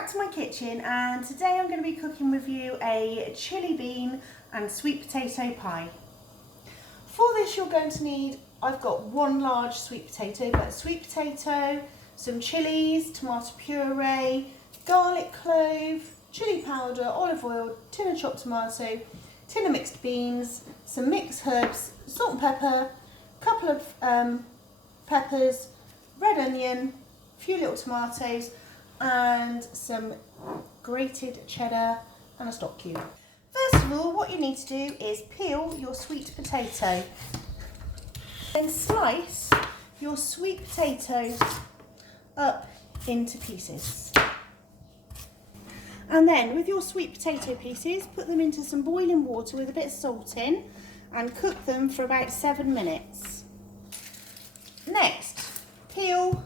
back to my kitchen, and today I'm going to be cooking with you a chili bean and sweet potato pie. For this you're going to need, I've got one large sweet potato, but sweet potato, some chilies, tomato puree, garlic clove, chili powder, olive oil, tin of chopped tomato, tin of mixed beans, some mixed herbs, salt and pepper, a couple of peppers, red onion, a few little tomatoes, and some grated cheddar and a stock cube. First of all, what you need to do is peel your sweet potato. Then slice your sweet potato up into pieces. And then with your sweet potato pieces, put them into some boiling water with a bit of salt in and cook them for about 7 minutes. Next, peel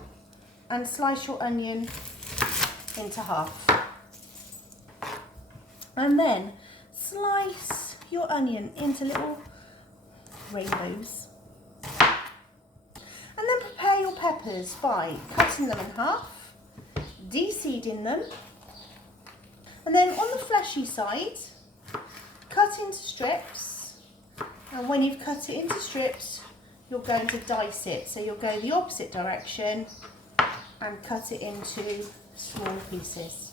and slice your onion into half. And then slice your onion into little rainbows. And then prepare your peppers by cutting them in half, de-seeding them, and then on the fleshy side, cut into strips. And when you've cut it into strips, you're going to dice it. So you'll go the opposite direction and cut it into small pieces.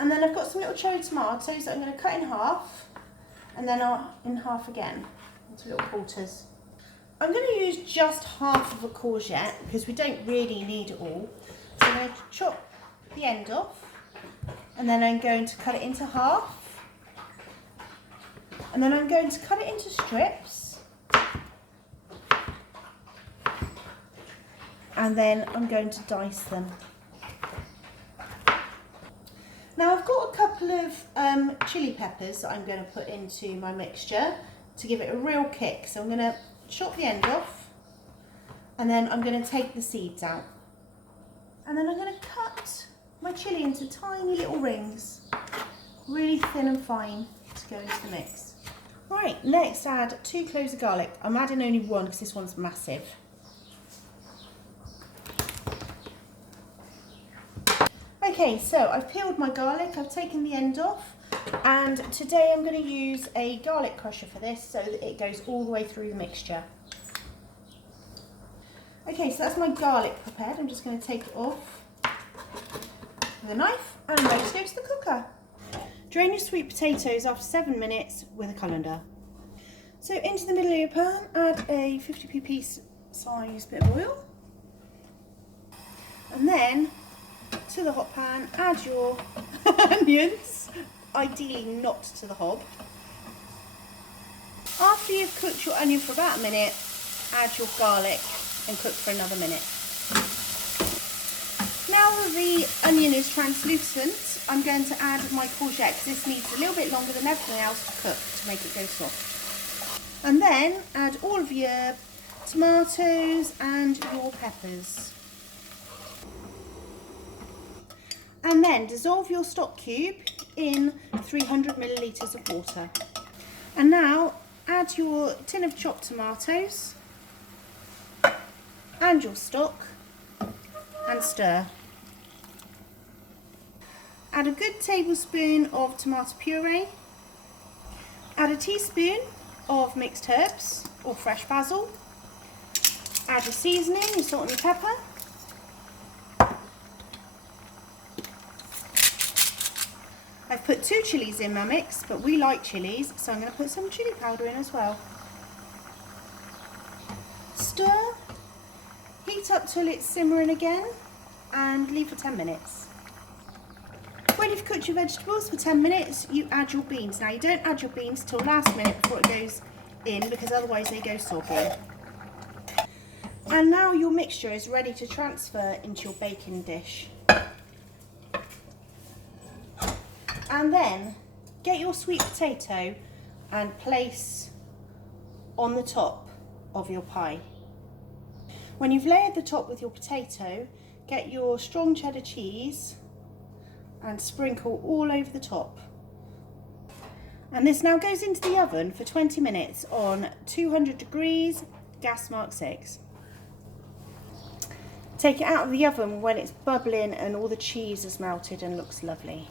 And then I've got some little cherry tomatoes that I'm going to cut in half, and then in half again into little quarters. I'm going to use just half of a courgette because we don't really need it all. So I'm going to chop the end off, and then I'm going to cut it into half, and then I'm going to cut it into strips, and then I'm going to dice them. Now I've got a couple of chili peppers that I'm going to put into my mixture to give it a real kick. So I'm going to chop the end off, and then I'm going to take the seeds out. And then I'm going to cut my chili into tiny little rings, really thin and fine, to go into the mix. Right, next add 2 cloves of garlic. I'm adding only one because this one's massive. Okay, so I've peeled my garlic, I've taken the end off, and today I'm going to use a garlic crusher for this so that it goes all the way through the mixture. Okay, so that's my garlic prepared. I'm just going to take it off with a knife and ready to go to the cooker. Drain your sweet potatoes after 7 minutes with a colander. So into the middle of your pan, add a 50p piece size bit of oil, and then to the hot pan, add your onions, ideally not to the hob. After you've cooked your onion for about a minute, add your garlic and cook for another minute. Now that the onion is translucent, I'm going to add my courgette because this needs a little bit longer than everything else to cook to make it go soft. And then add all of your tomatoes and your peppers. And then dissolve your stock cube in 300 millilitres of water. And now add your tin of chopped tomatoes and your stock and stir. Add a good tablespoon of tomato puree. Add a teaspoon of mixed herbs or fresh basil. Add your seasoning, your salt and your pepper. I've put 2 chilies in my mix, but we like chilies, so I'm going to put some chili powder in as well. Stir, heat up till it's simmering again, and leave for 10 minutes. When you've cooked your vegetables for 10 minutes, you add your beans. Now you don't add your beans till last minute before it goes in, because otherwise they go soggy. And now your mixture is ready to transfer into your baking dish. And then get your sweet potato and place on the top of your pie. When you've layered the top with your potato, get your strong cheddar cheese and sprinkle all over the top. And this now goes into the oven for 20 minutes on 200 degrees, gas mark 6. Take it out of the oven when it's bubbling and all the cheese is melted and looks lovely.